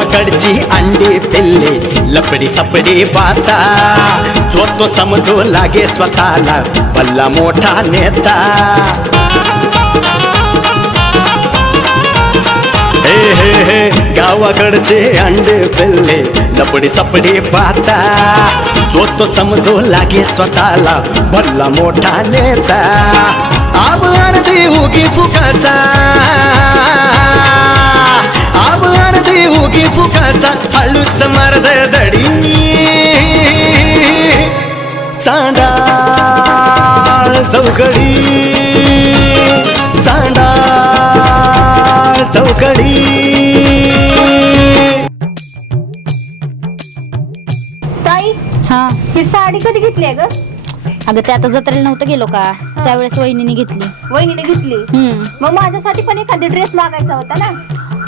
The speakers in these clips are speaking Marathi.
गावाकडची अंडी पिल्ले लपडी सपडी बाता जो तो समजू लागे स्वतःला भल्ला मोठा नेता हे हे हे गावाकडचे अंडे पिल्ले लपडी सपडी पाहता जो तो समजू लागे स्वतःला भल्ला मोठा नेता आब अर्धी उगी फुकाचा आब अर्धी उगी फुकाचा हळूच मर्द दडी चांडाळ चौकडी चांडाळ चौकडी ताई हा ही साडी कधी घेतली आहे ग? अगं ते आता जत्रेला नव्हतं गेलो का त्यावेळेस वहिनीने घेतली. वहिनीने घेतली. मग माझ्यासाठी पण एखादी ड्रेस मागायचा होता ना.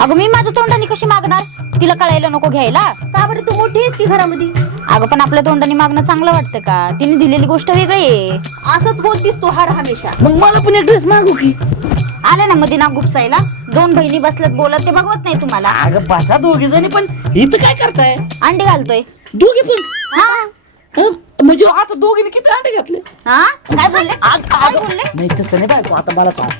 अगं मी माझ्या तोंडाने कशी मागणार, तिला कळायला नको घ्यायला. का बरं, तू मोठी आहेस की घरामध्ये? अगं पण आपल्या तोंडाने मागणं चांगलं वाटतं का? तिने दिलेली गोष्ट वेगळी आहे. असंच बोलतीस तू हर हमेशा. मग मला पण एक ड्रेस मागू की? आले ना मध्ये ना गुपसायला, दोन बहिणी बसल्यात बोलत, ते बघवत नाही तुम्हाला? अगं पाचा दोघी जणी, पण इथं काय करताय? अंडी घालतोय. दोघी पण? हा म्हणजे आता दोघीने किती अंडे घातले? हा काय बोलले, काय बोलले? नाही तसं नाही बायको, आता मला सांग,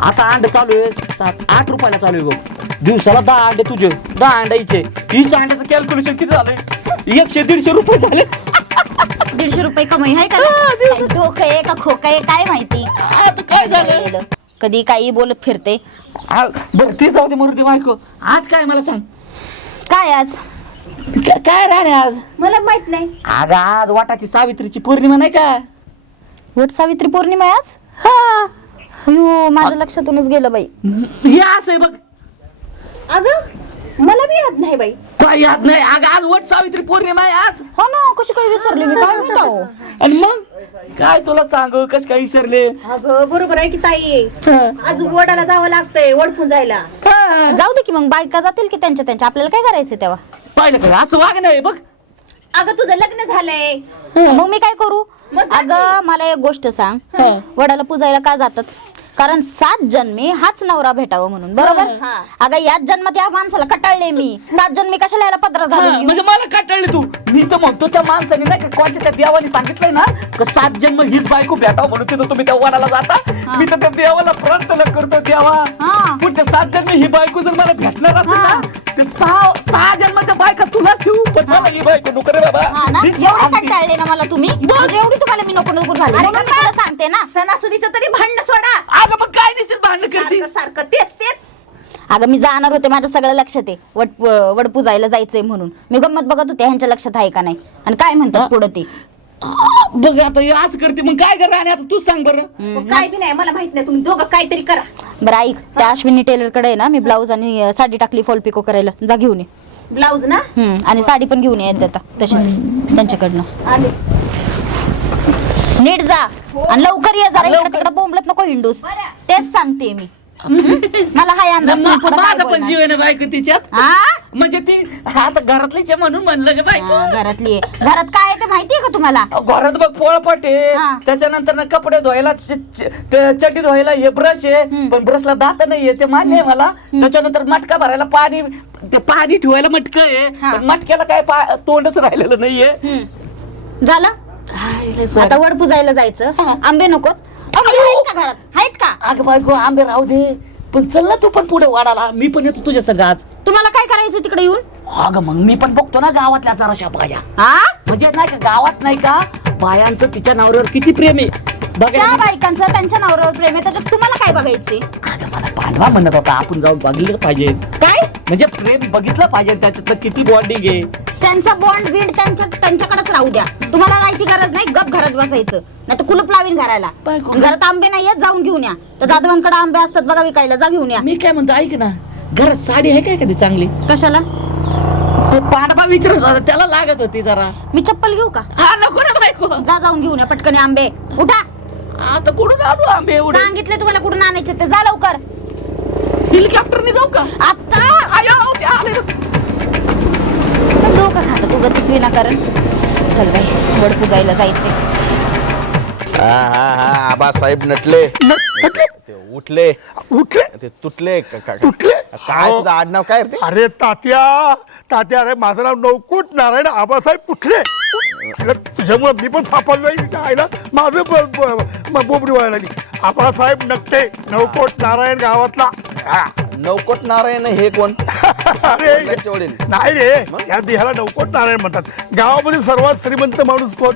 आता अंडे चालू आहे 7-8 रुपयाला चालू आहे बघ. दिवसाला 10 अंडे तुझे, 10 अंड्याचे 30 अंड्याचं कॅल्क्युलेशन किती झालंय? 100-150 रुपये झाले. 150 रुपये कमाई आहे का? डोकं आहे का खोकं आहे काय माहिती. आता काय झालं? कधी काही बोलत फिरते. बरं ती जाऊ दे, मरू दे बायको. आज काय मला सांग, काय आज काय राहणे आज? मला माहित नाही. अगं आज वाटाची सावित्रीची पौर्णिमा नाही का? वट सावित्री पौर्णिमा आहे आज? हा, अयो माझ्या लक्षातूनच गेलं बाई. हे असं आहे बघ. अगं मला बी याद नाही बाई. काय याद नाही? अगं आज वट सावित्री पौर्णिमा आहे आज. हो ना, कशी काय विसरली मी, काय माहित अहो. आणि मग काय तुला सांगू, कस काय विसरले? अगं बरोबर आहे की ताई, आज वडाला जावं लागतंय वडपून जायला. जाऊ दे की मग, बायका जातील की त्यांच्या, आपल्याला काय करायचं तेव्हा. पाहिलं का असं वागणं आहे बघ. अगं तुझं लग्न झालंय. मग मी काय करू? अगं मला एक गोष्ट सांग, वडाला पूजायला का जातात? कारण 7 जन्मी हाच नवरा भेटावं म्हणून, बरोबर? अगं याच जन्मात या माणसाला कटाळले मी. 7 जन्मी कशाला याला पदरात घालून घेऊ? म्हणजे मला काटाळले तू. मी तर म्हणतो त्या माणसाने नाही का, कोणत्या त्या देवाने सांगितलंय ना, 7 जन्म हीच बायको भेटावं म्हणून तिथं तुम्ही त्या वडाला जाता. मी तर त्या देवाला प्रार्थना करतो, देवा पुढच्या 7 जन्म ही बायको जर मला भेटणार असेल ना, ते 6 जन्माच्या बायका तुला ठेवू, पण मला ही बायको नको रे बाबा. एवढं कंटाळले ना मला तुम्ही, एवढी तुम्हाला मी नको नको झाली म्हणून मी तुला सांगते ना, सणासुदीचं तरी भांडण सोडा. अगं मग काय नसते भांडण करते सारखं तेच. अगं मी जाणार होते, माझ्या सगळं लक्षात आहे, वड पूजायला जायचंय म्हणून. मी गंमत बघत होते ह्यांच्या लक्षात आहे का नाही, आणि काय म्हणतात पुढे ते. बघ आता हे असं करते, मग काय करा? आणि आता तू सांग बरं. काय बी नाही, मला माहित नाही, तुम्ही दोघं काहीतरी करा. बरं ऐक, त्या अश्विनी टेलर कडे आहे ना, मी ब्लाऊज आणि साडी टाकली फॉल पिको करायला, जा घेऊन ये. ब्लाऊज ना? आणि साडी पण घेऊन ये आता तशीच त्यांच्याकडनं. आले. नीट जा आणि लवकर ये, जरा इकडे तिकडे बोंबलत नको हिंडूस, तेच सांगते मी. मला हाय अंदाज तुम्ही पुढं काय माझा पण बोलणार. जीव आहे ना बायको तिच्यात. हा? म्हणजे ती आता घरातलीच आहे म्हणून म्हणलं ग बायको. घरातली आहे. घरात काय आहे ते माहितीये का तुम्हाला? घरात बघ पोळपाट आहे, हा. त्याच्यानंतर ना कपडे धुवायला चड्डी धुवायला हे ब्रश आहे, पण ब्रशला दात नाहीये ते मान्य आहे मला. त्याच्यानंतर मटका भरायला पाणी, ते पाणी ठेवायला मटक आहे, पण मटक्याला काय तोंडच राहिलेलं नाहीये. झालं आता वड पुजायला जायचं. आंबे नको? आंबे आहेत का घरात? आहेत का? अगं बायको आंबे राहू दे, पण चल ना तू पण पुढे वाढाला, मी पण येतो तुझ्या संग आज. तुम्हाला काय करायचं तिकडे येऊन? अगं मग मी पण बघतो ना गावातल्या जराशा बाया, हा? म्हणजे नाही का गावात नाही का बायांचं तिच्या नवऱ्यावर किती प्रेम आहे त्या बघा. बायकांचं त्यांच्या नवऱ्यावर प्रेम आहे, त्याच्यात तुम्हाला काय बघायचंय? अगं मला पांडवा म्हणत होता, आपण जाऊन बघितलं पाहिजे. काय म्हणजे प्रेम बघितलं पाहिजे, त्याच्यातलं किती बॉन्डिंग आहे. त्यांचा बॉन्ड बिंड त्यांच्याकडेच राहू द्या, तुम्हाला जायची गरज नाही. गप घरात बसायचं, नाही तर कुलूप लावीन घराला. आणि घरात आंबे नाहीयेत, जाऊन घेऊन या. तर जाधवांकडे आंबे असतात बघा विकायला, जा घेऊन या. मी काय म्हणतो ऐक ना, घरात साडी आहे काय कधी चांगली? कशाला? तो पांडवा विचारत होता, त्याला लागत होती जरा. मी चप्पल घेऊ का? हा नको ना बायको. जा जाऊन घेऊन या पटकन आंबे. उठा, आता कुठून आणू आंबे एवढे? सांगितले तुम्हाला कुठून आणायचे ते, जा लवकर. हेलिकॉप्टरने जाऊ का? आता आयो ते आले. डोकं खात उगाचच विनाकारण. चल बाई, वड पुजायला जायचे. हा हा हा आबासाहेब नटले उठले उठले ते तुटले तुटले? काय तुझं आडनाव काय रे ते? अरे तात्या अरे माझं नाव नवकोट नारायण आबासाहेब कुठले अरे तुझ्यामुळे मी पण फापडलोय आईला माझं बोबडी व्हायला लागली आबासाहेब नकटे नवकोट नारायण गावातला हा. नवकोट नारायण हे कोण? अरे वडिलांचे वडील. नाही रे या देहाला नवकोट नारायण म्हणतात गावामध्ये सर्वात श्रीमंत माणूस कोण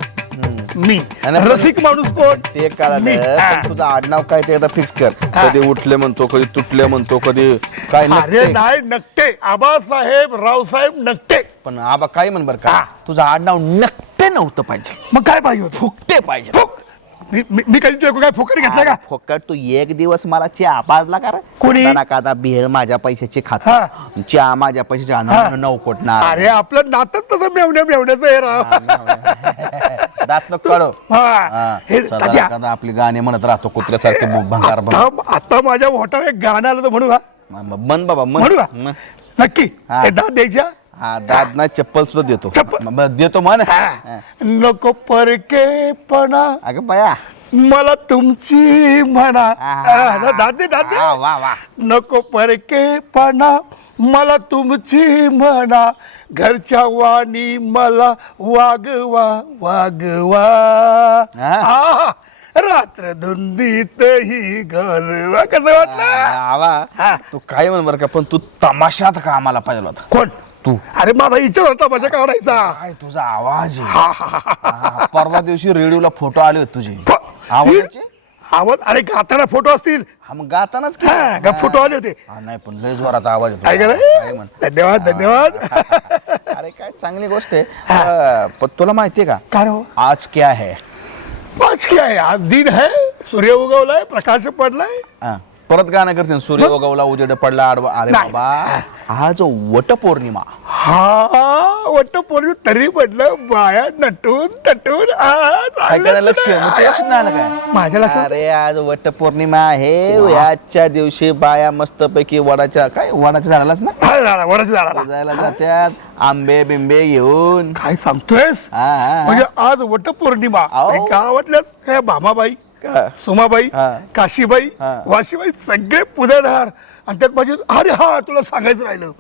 मी आणि रसिक माणूस कोण ते कळालं मी. पण तुझं आडनाव काय ते एकदा फिक्स कर. कधी उठले म्हणतो कधी तुटले म्हणतो कधी काय अरे नकटे. नाही नकटे आबासाहेब रावसाहेब नकटे पण आबा काय म्हण बरं का तुझं आडनाव नकटे नव्हतं पाहिजे मग काय पाहिजे होतं फुकटे पाहिजे. फुक. मी कधी तुझ्या काय फुकट घेतला का फुकट तू एक दिवस मला चहा पाजला का रे? कोणी? आता ना का आता बिहेर माझ्या पैशाची खात हा. चहा माझ्या पैशाची आणून नवकोट ना अरे आपलं नातच तसं मेवण्याचं आहे राव दात नको काढू. हा. हे सदा तात्या, कदा आपली गाणी म्हणत राहतो कुत्र्यासारखे भंगार आता माझ्या मोठा एक गाणं आलं तर म्हणू का मन बाबा म्हणू का मन नक्की हा. हे दाद द्यायच्या हा दाद ना चप्पल सुद्धा देतो चप्पल? देतो मन हा. नको परकेपणा अगं बाया मला तुमची म्हणा आहा. दाद दे वा वा वा नको परकेपणा मला तुमची म्हणा घरच्या वाणी मला वागवा आहा. रात्र धुंदीत ही गरवा कसं वाटलं आवा तू काय म्हण बरं का पण तू तमाशात का आम्हाला पाहिजे होता कोण तू अरे माझा इच्छा होता माझ्या काढायचा काय तुझा आवाज आहे. हा, परवा दिवशी रेडिओला फोटो आले होते तुझे आवाजाचे आवाज अरे गाताना फोटो असतील हा मग गातानाच की? हा, का फोटो आले होते हा, नाही पण लय जोरात आवाज येतो काय काय म्हण धन्यवाद अरे काय चांगली गोष्ट आहे पण तुला माहितीये का काय हो आज क्या है आज क्या है आज दिन है सूर्य उगवलाय प्रकाश पडलाय हा, परत गाणं करते सूर्य उगवला उजेड पडला आडवा अरे नाही. बाबा आज वटपौर्णिमा हा वट पोरी तरी म्हटलं बाया नटून तटून आज काय करायला लक्ष मग तुझ्या लक्षात नाही आलं काय माझ्या लक्षात अरे आज वटपौर्णिमा आहे आजच्या दिवशी बाया मस्त पैकी वडाच्या झाडालाच ना हा, झाला, वडाच्या झाडाला जायला जात्यात आंबे बिंबे घेऊन काय सांगतोयस हा, हा. म्हणजे आज वट पौर्णिमा अहो. गावातल्या ह्या भामाबाई हा. सुमाबाई हा. काशीबाई हा. वाशीबाई सगळे पुदेदार आणि त्यात माझी अरे हा तुला सांगायचं राहिलं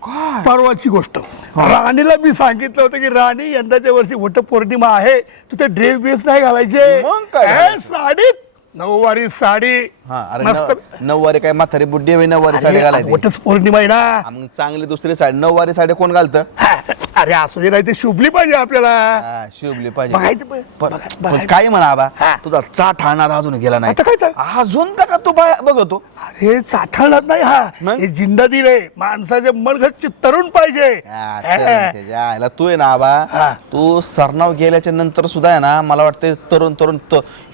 परवाची गोष्ट राणीला मी सांगितलं होतं की राणी यंदाच्या वर्षी वट पौर्णिमा आहे तू ते ड्रेस नाही घालायचे मग काय हे, घालायचं? साडीत नऊवारी साडी हा अरे मस्त नऊवारी काय म्हातारी बुड्डी आहे नऊवारी साडी अरे, घालायची वटच पौर्णिमा आहे ना हा, मग चांगली दुसरी साडी नऊवारी साडी कोण घालतं हा, अरे असू दे नाही ते शुभली पाहिजे आपल्याला हा, शिवली पाहिजे बघायचं पण बघायचं. काय म्हणा आबा हा. तुझा चाट हाणार अजून गेला नाही आता काय चाल? अजून तर का तू बाया बघतो अरे साठवणार नाही हा मग? हे जिंदा दिले माणसाचे मन घरचे तरुण पाहिजे हा, हा. त्याच्या आईला तू आहे ना आबा हा. तू सरनाव गेल्याच्या नंतर सुद्धा आहे ना मला वाटतं तरुण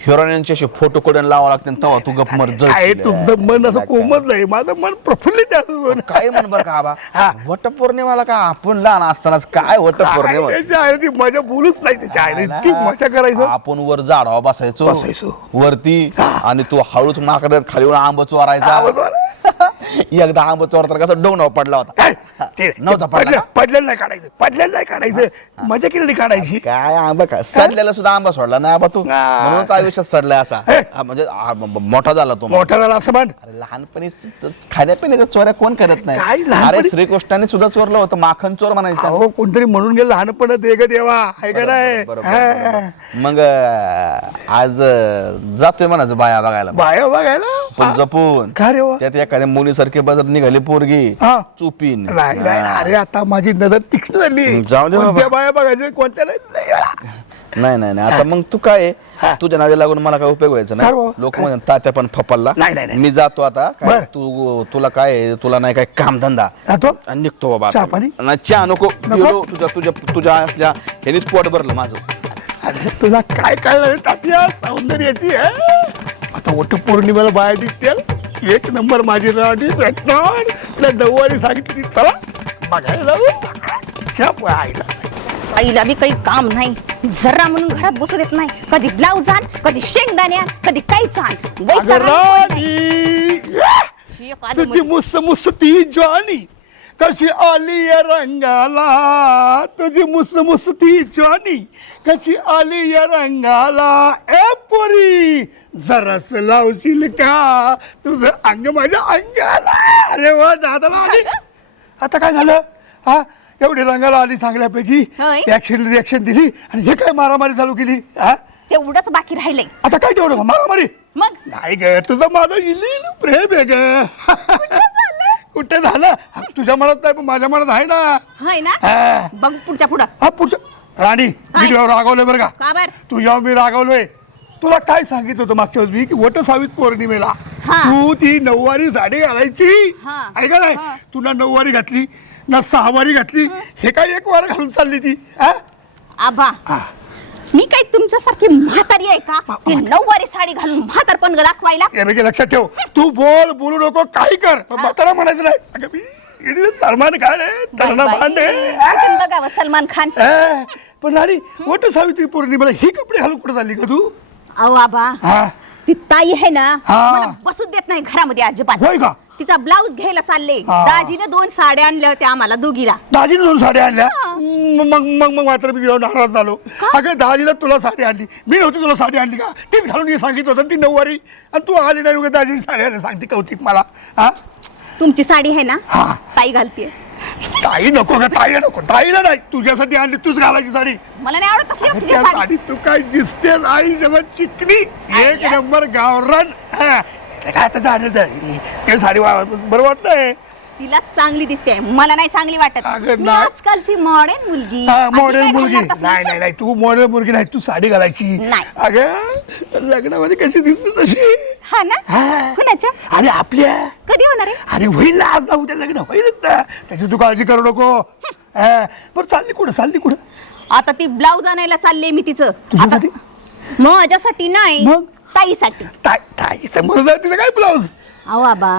हिरोईनचे असे फोटो कडून लावा लागते तेव्हा तू गप मर काय तुमचं मन असं कोमजलंय माझं मन प्रफुल्लित आहे असं. काय म्हण बर का आबा हा. वटपौर्णिमाला का आपण लहान असतानाच काय वटपौर्णिमा काय त्याच्या आईला ती मजा बोलूच नाही त्याच्या आईला इतकी मजा करायचं आपण वर झाडावर बसायचो बसायचो. वरती आणि तू हळूच माकडत खाली येऊन आंब चोरायचा एकदा आंब चोरताना कसं डोंगणावर पडला होता नव्हता पडला का? पडलेलं नाही काढायचं मजा केलेली काढायची काय आंबा काय सडलेला सुद्धा आंबा सोडला नाही आबा तू म्हणून तर आयुष्यात सडलाय असा हे. म्हणजे मोठा झाला तो मोठा झाला असं म्हण अरे लहानपणी खाण्यापिण्याच्या चोऱ्या कोण करत काय नाही लहानपणी? अरे श्रीकृष्णाने सुद्धा चोरलं होतं माखन चोर म्हणायचं अहो कोणतरी म्हणून गेलं लहानपण दे ग देवा आहे का नाही हा. मग आज जातोय म्हणायचं बाया बघायला बाया बघायला पण जपून का रे वा? त्यात एखाद्या मुलीसारखी बजर निघाली पोरगी हा. चुपीन नाही नाही, अरे आता माझी नजर तीक्ष्ण झाली जाऊ दे बाबा. कोणत्या बाया बघायच्या कोणत्या नाही नाही आता मग तू काय तुझ्या नादी लागून मला काय उपयोग व्हायचा काय हो? नाही लोक म्हणतात तात्या पण फपलला नाही, नाही, नाही. मी जातो आता काय बर. तुला काय तुला नाही काय काम धंदा जातो? आणि निघतो बाबा चहा आता. पाणी? नाही, चहा नको नको? गेलो तुझ्या असल्या ह्यानीच पोट भरलं माझं अरे तुला काय कळलं तात्या सौंदर्याची आता वट पौर्णिमेला बाया दिसतील एक नंबर माझी राणी भेटणार तुला नऊवारी सांगितली चला बघायला जाऊ छाप आईला आईला बी काही काम नाही जरा म्हणून घरात बसू देत नाही कधी ब्लाऊज आण कधी शेंगदाणे आण कधी काहीच आण अगं वैताग आला. राणी शी, एक आधी तुझी मुस्स ती ज्वानी कशी आली या रंगाला तुझी मुसमुसती जवानी कशी आली या रंगाला ए पोरी जरास लावशील का तुझं अंग माझ्या अंगाला अरे वा दादाला आली आता काय झालं हा एवढी रंगाला आली चांगल्यापैकी होय. ऍक्शन रिॲक्शन दिली आणि हे काय मारामारी चालू केली हा तेवढंच बाकी राहिलंय आता काय तेवढं मारामारी मग नाही ग तुझं माझं इलेलं प्रेम आहे ग कुठे झालं तुझ्या मनात नाही पण माझ्या मनात आहे ना हाय ना हा. बघ पुढच्या पुढं हा पुढच्या राणी मी तुझ्यावर रागवलोय बरं का का बर तुझ्यावर मी रागवलोय तुला काय सांगितलं होतं मागच्या वेळेस मी की वटसावित पौर्णिमेला हा. तू ती नऊवारी साडी घालायची हा. ऐका नाही तू ना नऊवारी घातली ना सहावारी घातली हे काय एक वार घालून चालली ती हा? आबा मी काय तुमच्यासारखी म्हातारी आहे का ती नऊवारी साडी घालून म्हातारपण दाखवायला हे बघ, लक्षात ठेव तू बोलू नको काही कर पण म्हातारा म्हणायचं नाही अगं मी इकडे सलमान खान आहे तरणा भांडे कुठून बघावं सलमान खान पण राणी वट सावित्री पौर्णिमेला ही कपडे घालून कुठे चालली का तू अहो आबा हा ती ताई आहे ना हा. मला बसू देत नाही घरामध्ये अजिबात होय का तिचा ब्लाऊज घ्यायला चालले हा. दाजीने 2 साड्या आणल्या होत्या आम्हाला दोघीला दाजीने 2 साड्या आणल्या मग मात्र मी नाराज झालो अगं दाजीला तुला साडी आणली मी नव्हती तुला साडी आणली का तीच घालून ये सांगितलं होतं ती नऊवारी आणि तू आली नाही उगा दाजीने साडी आणली सांगते कौतिक मला हा तुमची साडी आहे ना हा. ताई घालते ताई नको का ताईला नको ताईला नाही तुझ्यासाठी आणली तूच घालायची साडी मला नाही आवडत असली तुझी त्या साडी साडी तू काय दिसते आई जेव्हा चिकनी एक नंबर गावरान हा. तिला काय आता झालं ते साडी बरं वाटतंय तिला चांगली दिसते मला नाही चांगली वाटत अगं मी नाही. आजकालची मॉडर्न मुलगी हा आणि मॉडेल काय मुलगी घालणार तसलं? नाही नाही नाही तू मॉडेल मुलगी नाही तू साडी घालायची नाही. अगं लग्नामध्ये कशी दिसते तशी हा ना हा. कुणाच्या अरे आपल्या कधी होणार आहे अरे होईल ना आज ना उद्या लग्न होईलच ना त्याची तू काळजी करू नको हा. बरं चालली कुठं आता ती ब्लाऊज आणायला चालले मी तिचं तुझ्यासाठी आता- माझ्यासाठी नाही मग? ताईसाठी ताई समजलं तिचं काय ब्लाऊज अहो आबा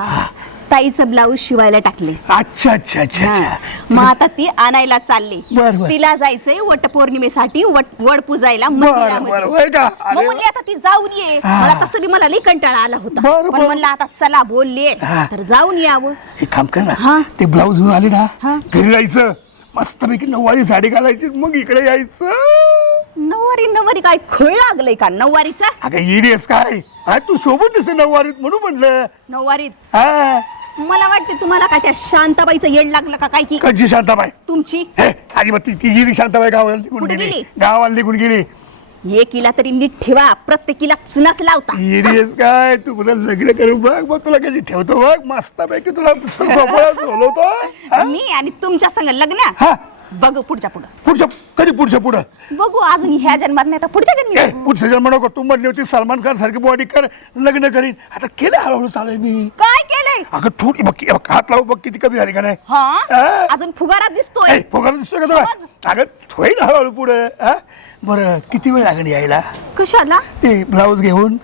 ताईचं ब्लाऊज शिवायला टाकले अच्छा अच्छा अच्छा अच्छा मग आता ती आणायला चालली बर, बर. तिला जायचंय वटपौर्णिमेसाठी वड पूजायला बरं मंदिरामध्ये. बरं होय का मग अरे म्हणली आता ती जाऊन ये हा. मला तसं बी मला लई कंटाळा आला होता बरं, पण बरं. म्हणलं आता चला बोलले हा. तर जाऊन यावं एक काम कर हा. ना ते ब्लाऊज घेऊन आली ना हा. घरी जायचं मस्तपैकी नऊवारी साडी घालायची मग इकडे यायचं नऊवारी काय खळ लागलंय का नऊवारीचा अगं इडीएस काय हा तू सोबत दिसते नऊवारीत म्हणून म्हणलं नऊवारीत हा मला वाटते तुम्हाला काय त्या शांताबाईचं येड लागलं का काय की कशी शांताबाई तुमची हे अजिबात ती गेली शांताबाई गावाला निघून कुठे गेली गेली? गावाला निघून गेली एकीला तरी नीट ठेवा प्रत्येकीला चुनाच लावता इडीएस काय तू तुला लग्न करून बघ मग तुला कशी ठेवतो बघ मस्तपैकी तुला बोलवतो हा? मी आणि तुमच्या संग लग्न हा बघू पुढच्या पुढं पुढच्या पुढं बघू अजून ह्या जन्मात नाही तर पुढच्या ए, जन्मी पुढच्या जन्म नको तू म्हणली होती सलमान खान सारखी बॉडी कर लग्न करीन आता केलं हळूहळू चालू मी काय केलंय अगं थोडी बघ हात लावू बघ किती कमी झाली का नाही हा हा? अजून फुगारात दिसतोय फोगार दिसतोय का तुला अगं होईल हळूहळू पुढे हा बरं किती वेळ लागेल यायला कशाला ते ब्लाऊज घेऊन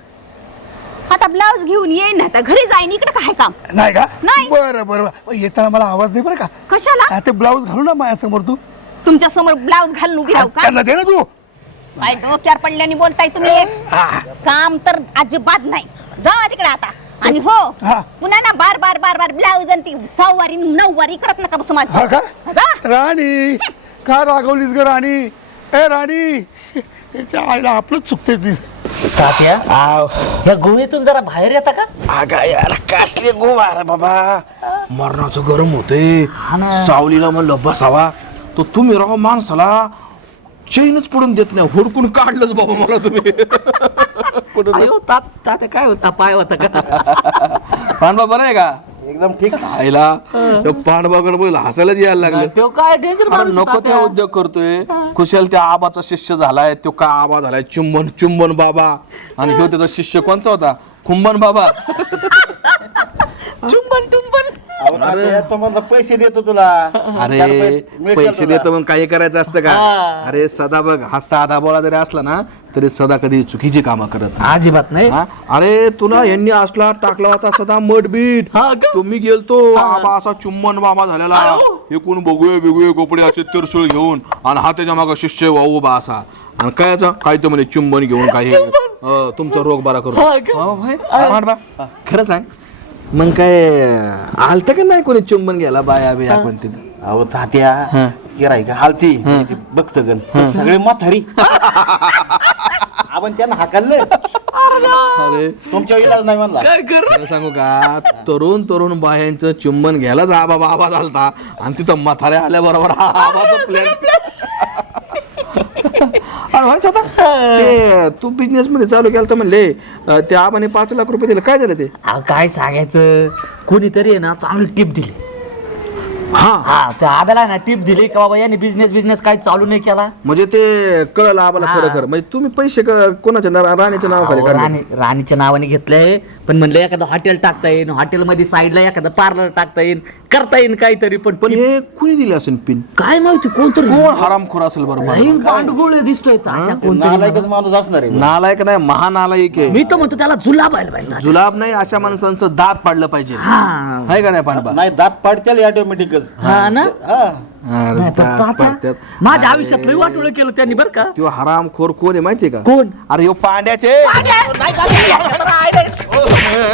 आता ब्लाऊज घेऊन येईन ना तर घरी जाईन इकडे काय काम नाही का नाही. बरं बरं बरं. येताना मला आवाज दे बरं का कशाला हा, ते ब्लाऊज घालू ना माझ्यासमोर तू तुमच्या समोर ब्लाऊज घालून उभी राहू का त्यांना दे ना तू काय डोक्यावर पडल्याने बोलताय तुम्ही हा. काम तर अजिबात नाही जावा तिकडे आता आणि हो हा. पुन्हा ना बार बार बार बार ब्लाऊज आणि ती 6 वारी 9 वारी करत नका बसू हा माझं का जा. राणी का रागवलीस ग राणी ए राणी त्याच्या आईला आपलंच चुकते ती तात्या या गुहेतून जरा बाहेर येता का अगा यार कसले गोवार बाबा मरणाचं गरम होते ना. सावलीला म्हणलं बसावा तो तुम्ही राव माणसाला चैनच पडून देत नाही हुडकून काढलंच बाबा मला तुम्ही अयो, तात्या काय होता पाय होता का पांडवा बरं आहे का एकदम ठीक आईला पांडवाकडे बघ हसायलाच यायला लागलं तो काय डेंजर अरे नको ते उद्योग करतोय खुशाल त्या आबाचा शिष्य झालाय तो काय आबा झालाय चुंबन बाबा आणि ह्यो त्याचा शिष्य कोणचा होता कुंभन बाबा चुंबन टुंबन पैसे देतो तुला अरे पैसे देतो मग काही करायचं असतं का अरे सदा बघ हा साधा बोळा जरी असला ना तरी सदा कधी चुकीची कामं करत नाही. अजिबात नाही हा? अरे तुला यांनी असला टाकला होता सदा मडबीट हा का? तुम्ही गेलतो आबा असा चुम्बन बाबा झालेला हे कोण बघूये कपडे असे तिरसुळ घेऊन आणि हा त्याच्या मागा शिष्य वाहू बा असा आणि काय तर म्हणे चुंबन घेऊन काही तुमचा रोग बरा हा का? करू खरं सांग मग काय आलत का नाही कोणी चुंबन घ्यायला बाया बिया कोणती अहो तात्या गिराई का हालती बघत गण सगळे म्हातारी आपण त्यांना हाकललं अरे तुमच्या इलाज नाही म्हणला काय कर खरं सांगू का तरुण तरुण बायांचं चुंबन घ्यायलाच आवाज आलता आणि तिथं म्हाताऱ्या आल्या बरोबर आवाज ते तू बिझनेस मध्ये चालू केलं तर म्हणले ते आबाने 5 लाख रुपये दिले काय झालं ते काय सांगायचं कोणीतरी आहे ना चांगली टिप दिली हा हा त्या आब्याला ना टिप दिली का बाबा याने बिझनेस काही चालू नाही केला म्हणजे ते कळलं आबाला खरं खरं म्हणजे तुम्ही पैसे कोणाच्या राणीच्या नावाखाली काढले राणीच्या नावाने घेतलंय पण म्हणलं एखादं हॉटेल टाकता येईल हॉटेलमध्ये साईडला एखादं पार्लर टाकता येईल करता येईल काहीतरी पण हे कुणी दिले असेल पिन काय माहिती कोणतरी कोण हरामखोर असेल बरोबर पांडगुळ दिसतोय तात्या कोणतरी. नालायकच माणूस असणार आहे नालायक नाही महानालायक आहे मी तर म्हणतो त्याला जुलाबायला पाहिजे जुलाब नाही अशा माणसांचं दात पाडलं पाहिजे हा आहे का नाही पांडबा नाही दात पाडतील ऑटोमॅटिकच हा ना अरे नाही, पण दात तात्या, पाडत्यात. माझ्या आयुष्यात लई वाटोळ केलं त्यांनी बरं का तो हरामखोर कोण आहे माहितीये का कोण अरे ह्यो पांड्याचे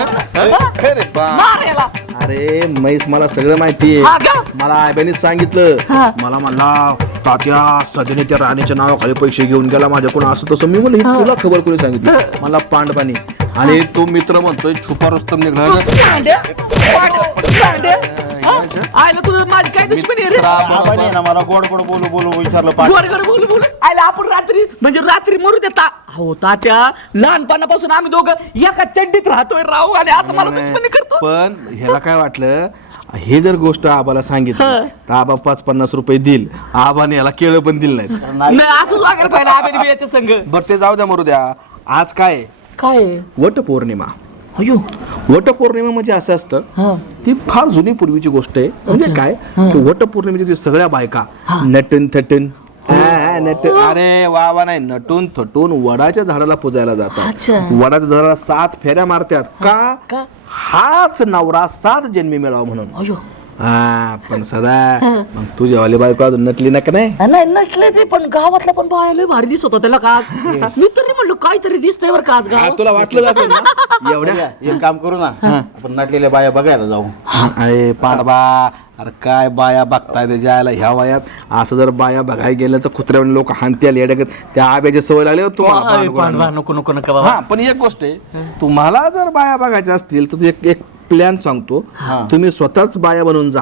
अरे बा. मार याला. अरे म्हैस मला सगळं माहितीये हा का? मला आयब्यानीच सांगितलं मला म्हणला तात्या सध्याने त्या राणीच्या नावाखाली पैसे घेऊन गेला माझ्याकडून असं तसं मी म्हणलं "ही तुला खबर कोणी सांगितलं मला पांडपानी आणि तो मित्र म्हणतोय छुपा रुस्तम निघला पांड्या? पांड्या? हा? आयला तुझं माझी काय दुश्मनी आहे रे आबाने ना मला गोड गोड बोलू बोलू विचारलं गोड बोलू बोलू आयला आपण रात्री मरू देता हो तात्या लहानपणापासून आम्ही दोघं एका चड्डीत राहतोय राहू आणि असं मला दुश्मनी करतो पण ह्याला काय वाटलं हे जर गोष्ट आबाला सांगितलं तर आबा 5-50 रुपये देईल आबाने याला केळं पण दिलं नाही नाही असंच वागायला पाहिजे आम्ही बियाच्या संघ बरं ते जाऊ द्या मरू द्या आज काय काय वट पौर्णिमा अयो वट पौर्णिमा म्हणजे असं असतं ती फार जुनी पूर्वीची गोष्ट आहे म्हणजे काय की वट पौर्णिमेच्या दिवशी सगळ्या बायका नटून थटून अरे वा नाही नटून थटून वडाच्या झाडाला पुजायला जातात वडाच्या झाडाला 7 फेऱ्या मारतात का हाच नवरा 7 जन्मी मिळावा म्हणून अयो हा पण सदा मग तुझ्यावाली बायको अजून नटली ना का नाही नाही नसले ते पण गावातला पण बायला भारी दिसत होता त्याला का आज मी तरी म्हणलो काहीतरी दिसतंय बरं का आज हा, गाव तुला वाटलं असेल ना एवढ्या एक काम करू ना आपण नटलेल्या बाया बघायला जाऊ अरे पांडबा अरे काय बाया बघताय ते जायला ह्या वयात असं जर बाया बघायला गेलं तर कुत्र्यावर लोक हानत्याला येड्यागत त्या आब्याची सवय लागली हो तुम्हाला पांडवांना. नको नको नका बाबा हा पण एक गोष्ट आहे तुम्हाला जर बाया बघायच्या असतील तर एक प्लॅन सांगतो तुम्ही स्वतःच बाया बनून जा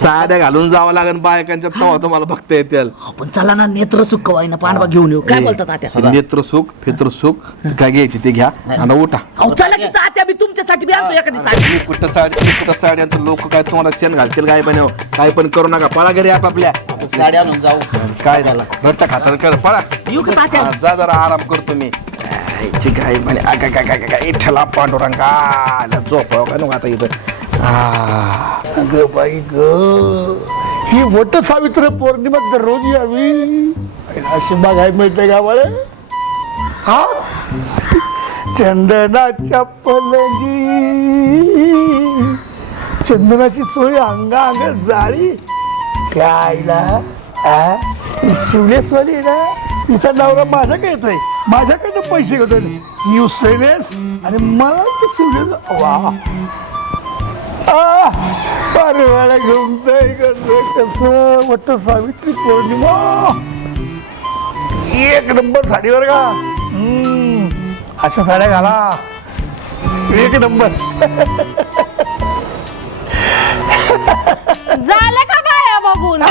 साड्या घालून जावं लागेल बायकांच्या तेव्हा तुम्हाला बघता येतील पण चला ना नेत्र सुख ना पांडवा घेऊन येऊ काय बोलतात तात्या नेत्र सुख फित्र सुख काय घ्यायची ते घ्या आणि उठा अहो चला की तात्या मी तुमच्यासाठी बी आणतो एखादी साडी कुठं साड्यांचं लोक काय तुम्हाला शेण घालतील काय पण काय पण करू नका पळा घरी आपापल्या साडी आणून जाऊ काय झालं घट्ट खातर कर पळा येऊ का तात्या जा जरा आराम करतो मी काय म्हणे इठला पांडुरंगा झोप काय नको आता इथं ग बाई ग ही वट सावित्र पौर्णिमा दररोज यावी अशी बघाय मिळते गावाला हा चंदनाच्या पलंगी चंदनाची चोळी अंगा अंग जाळी त्या आईला शिवलेसवाली ना तिचा नवरा माझ्याकडे येतोय माझ्याकडनं पैसे घेतोय न्यू सेलेस आणि मला ते शिवलेस वा पारवाळा घेऊन कसं वट सावित्री पौर्णिमा एक नंबर साडीवर का अशा साड्या घाला एक नंबर झालं का बाया बघून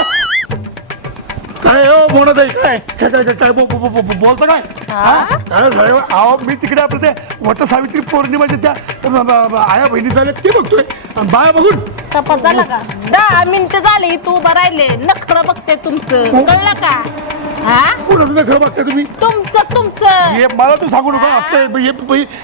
काय हो म्हणत आहे काय काय काय काय बोलतो काय अहो मी तिकडे आपलं ते वट सावित्री पौर्णिमाच्या त्या आया बहिणी झाल्या ते बघतोय आणि बाया बघून तपास झाला का 10 मिनिटं झाली तू उभं राहिले नखरं बघते तुमचं कळलं का हा कोणाचं खरं बघताय तुम्ही तुमचं हे मला तू सांगू नका असं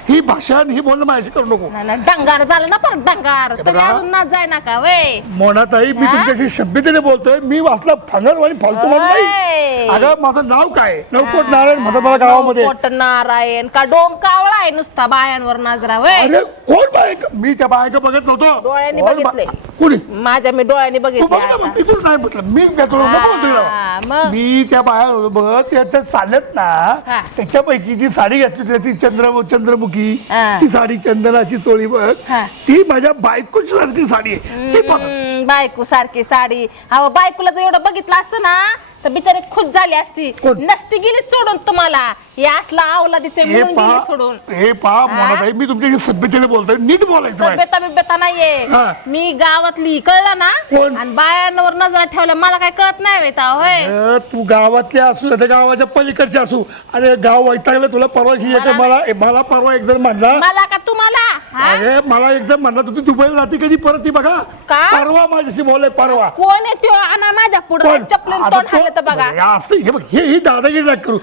ही भाषा आणि ही बोलणं माझ्याशी करू नको डंगार झालं ना परत डंगार तरी अजून ना जाय ना का वय मोनाताई मी तुमच्याशी सभ्यतेने बोलतोय मी वाचला फांगर आणि फालतू म्हणून नाही अगं माझं नाव काय नवकोट नारायण म्हणतात मला गावामध्ये पोट नारायण का डोंग कावळा आहे नुसता बायांवर नाजरा वय अरे कोण बायक मी त्या बायका बघत नव्हतो डोळ्यांनी कोण बघितलंय. कोणी माझ्या मी डोळ्यांनी तू बघितलं बघ ना मग मी तुला नाही म्हटलं मी त्या तुला नको म्हणतोय हा, ना. मग? मी त्या बाया काय होतं बघ त्याच्यात चालत ना हा. त्याच्यापैकी जी साडी घातली होती ती चंद्रमुखी हा. ती साडी चंदनाची चोळी बघ हा. ती माझ्या बायकोची सारखी साडी आहे ती बघ. बायको सारखी साडी अहो बायकोला जर एवढं बघितलं असतं ना तर बिचारी खुश झाली असती कोण? नसती गेली सोडून तुम्हाला हे असला अवलादीचे हे म्हणून गेली सोडून पा म्हणत आहे मी तुमच्याशी सभ्यतेने बोलतोय नीट बोलायचं बाई. सभ्यता बिभ्यता नाहीये हा. मी गावातली कळलं ना कोण? आणि बायांवर नजर ठेवल्या मला काय कळत नाही बेटा होय तू गावातले असू त्या गावाच्या पलीकडचे असू अरे गाव वैतागलं तुला परवाशी येते मला परवा एकदम म्हणला मला का तुम्हाला हा? अरे मला एकदम म्हणला तू दुबईला जाते कधी परत ती बघा का? परवा माझ्याशी बोलले परवा कोण आहे त्यो आणा माझ्या पुढे कोण? चपलीन आता तोंड हाणलं तर तो- बघा हे असं हे बघ हे दादागिरी नका करू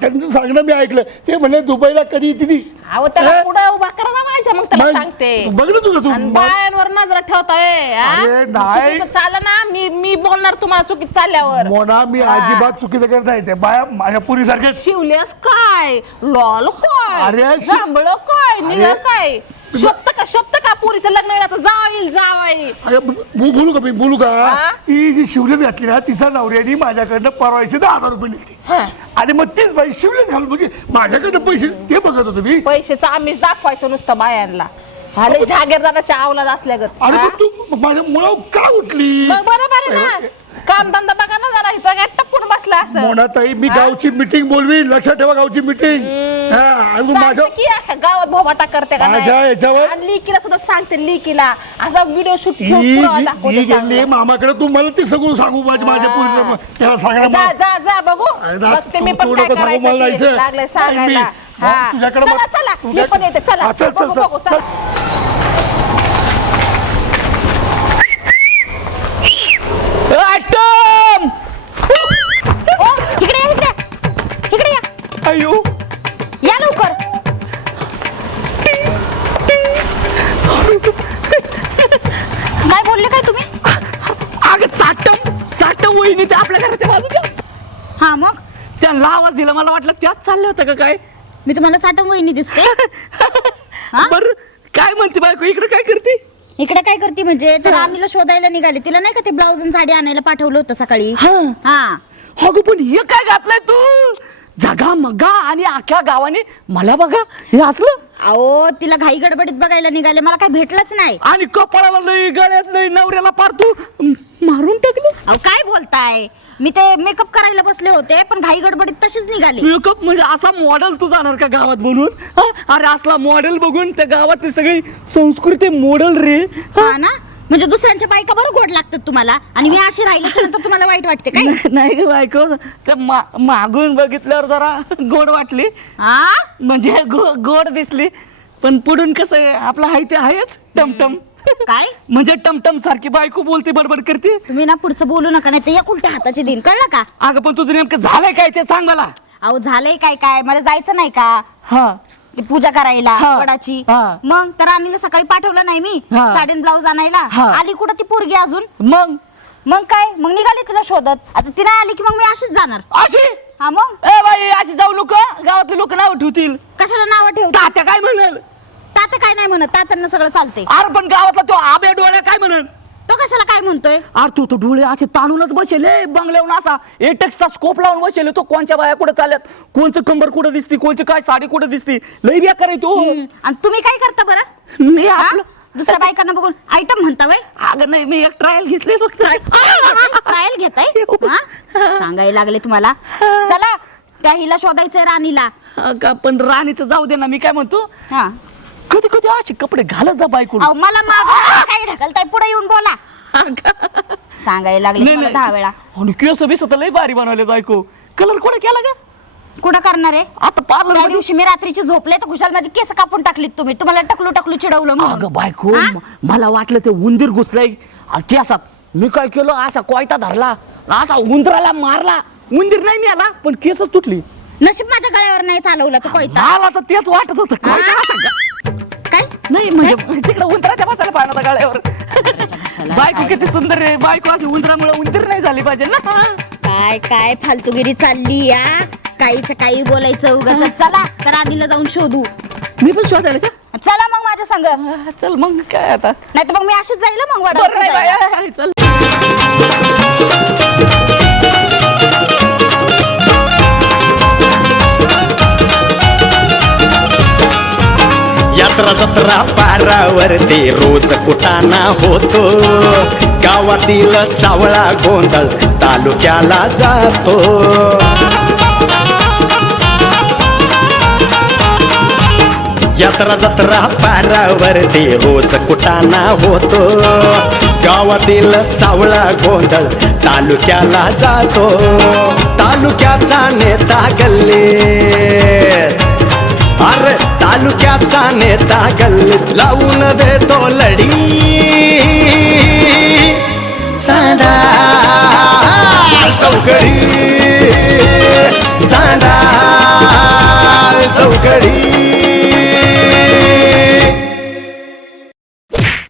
त्यांचं सांगणं मी ऐकलं ते म्हणले दुबईला कधी येते ती अहो त्याला हे? पुढे उभा करा ना माझ्या मग त्याला मग सांगते तू बघ ना तुझं आणि तू बायांवर नजर ठेवताय हा? अरे नाही. चुकीचं चाललं ना मी बोलणार तुम्हाला चुकीत चालल्यावर मोना मी अजिबात चुकीचं करत नाही ते बाया माझ्या पुरी सारख्या शिवल्यास काय लॉल काय अरे जांभळ काय निळं अरे. काय शोभत का पुरीचं लग्न आहे आता जाईल अरे बोलू का मी बोलू का हा? ती जी शिवलेत घातली ना तिचा नवऱ्याने माझ्याकडनं परवायचे 10,000 रुपये नेते आणि मग तीच बाई शिवलेत घालून म्हणजे माझ्याकडनं पैसे ते बघत होतो मी पैशाचं आम्हीच दाखवायचो नुसतं बायांना अरे जागीरदाराच्या अवलाद असल्यागत अरे हा? पण तू माझ्या मुळा का उठली मग बरोबर आहे ना काम धंदा बघा ना जरा हिचं काय टपून बसला असं मोनाताई मी गावची मीटिंग बोलवी लक्षात ठेवा गावची मीटिंग माझ्या सांगते की अख्ख्या गावात भोबाटा करते का नाही? माझ्या याच्यावर- आणि लिकीला सुद्धा सांगते लिकीला असा व्हिडिओ शूट ती गेली मामाकडे तू मला ते सगळं सांगू माझ्या पुरीचं त्याला सांगा जा बघू बघते मी पण काय करायचं ते. लागलंय सांगायला हा. चला चला मी पण येते चला चल चल बघू, बघू, चल चला. आयटम ओ, इकडे या, इकडे या अयो या लवकर. काय बोलले काय तुम्ही? अगं साठम वहिनी ते आपल्या घराच्या बाजूच्या हा मग त्यांना आवाज दिला मला वाटलं त्याच चाललं होतं का काय मी तुम्हाला साठम वहिनी दिसते. हा? बर काय म्हणते बायको इकडे काय करते इकडे काय करते म्हणजे तर राणीला शोधायला निघाले. तिला नाही का ते ब्लाऊज आणि साडी आणायला पाठवलं होतं सकाळी. हा अगं पण हे काय घातलंय तू जगा मगा आणि अख्ख्या गावाने मला बघा हे असलं अहो तिला घाई गडबडीत बघायला निघाले. मला काय भेटलंच नाही. आणि कपाळाला लई गळ्यात लई नवऱ्याला पार तू मारून टाकलं अहो काय बोलताय. मी ते मेकअप करायला बसले होते पण घाई गडबडीत तशीच निघाले. मेकअप म्हणजे असा मॉडेल तू जाणार का गावात बोलून हा? अरे असला मॉडेल बघून त्या गावातली सगळी संस्कृती मॉडेल रे हा ना म्हणजे दुसऱ्यांच्या बायका बरं गोड लागतात तुम्हाला आणि मी अशी राहिल्याच्या नंतर तुम्हाला वाईट वाटते काय? नाही ग बायको त्या मागून बघितल्यावर जरा गोड वाटली हा म्हणजे गोड दिसली पण पुढून कसं आहे आपलं हाय ते आहेच टमटम काय म्हणजे टमटम सारखी बायको बोलते बडबड करते तुम्ही ना पुढचं बोलू नका नाही तर एक उलट्या हाताची दिन कळलं का? अगं पण तुझं नेमकं झालंय काय ते सांग मला अहो झालंय काय काय मला जायचं नाही का हा ती पूजा करायला हा. वडाची हा. मग तर राणीला सकाळी पाठवलं नाही मी हा. साडीन ब्लाऊज आणायला. हा. आली कुठं ती पोरगी अजून. मग काय मग निघाली तिला शोधत. आता ती नाही आली की मग मी अशीच जाणार. अशी हा मग ए बाई अशी जाऊ नको गावातले लोक नाव ठेवतील कशाला नाव ठेवता? तात्या काय म्हणेल तात्या काय नाही म्हणत. तात्यांना सगळं चालतंय. अरे पण गावातला तो आबे डोळ्या काय म्हणेल तो कशाला काय म्हणतोय? अरे तू तो डोळे असे ताणूनच बसेले बंगल्यावर असा एटेक्सचा स्कोप लावून बसेले तो कोणच्या बाया कुठे चालल्यात कोणचं कंबर कुठं दिसती कोणची काय साडी कुठं दिसती लई बिया कराय तू आणि तुम्ही काय करता बरं? मी हा? आपलं दुसऱ्या बायकांना बघून आयटम म्हणता वय? अगं नाही मी एक ट्रायल घेतले फक्त ट्रायल घेताय हा? सांगायला लागले तुम्हाला. चला त्या हिला शोधायचंय राणीला. का पण राणीचं जाऊ दे ना मी काय म्हणतो हा कधी कधी असे कपडे घालत जा बायको अहो मला मागून काय ढकलताय पुढे येऊन बोला. सांगायला लागले मला 10 वेळा. आणि केस बिस तर लई भारी बनवले बायको कलर कोणा केला का कुठं करणार आहे? आता पार्लर त्या दिवशी मी रात्रीची झोपले तर खुशाल माझी केस कापून टाकलीत तुम्ही. तुम्हाला टकलू टकलू चिडवलं म्हणून. अगं बायको हा? मला वाटलं ते उंदीर घुसलाय केसात मी काय केलं असा कोयता धरला असा उंदराला मारला उंदीर नाही मिळाला पण केस तुटली नशीब माझ्या गळ्यावर नाही चालवलं तो कोयता. मला तर तेच वाटत होतं कोयता हा? असा ग- काय नाही म्हणजे तिकडे उंदराच्या बसायला पाहिजे होता गळ्यावर बायको किती सुंदर आहे बायको अशी उंदरामुळे उंदीर नाही झाली पाहिजे ना काय काय फालतूगिरी चालली या काहीच्या काही बोलायचं उगाच. चला तर राणीला जाऊन शोधू. मी पण शोधायला जा. चला मग माझ्या संग. चल मग काय आता नाही तर मग मी अशीच जाईल मग बरं नाही वडा बाई, चल यात्रा जत्रा पारावरती रोज कुटाणा होतो, गावातील सावळा गोंधळ तालुक्याला जातो. यात्रा जत्रा पारावरती रोज कुटाणा होतो, गावातील सावळा गोंधळ तालुक्याला जातो. तालुक्याचा नेता गल्लीत, अरे तालुक्याचा नेता गल्लीत लावून देतो लढी. चांदा चौकडी, चांदा चौकडी.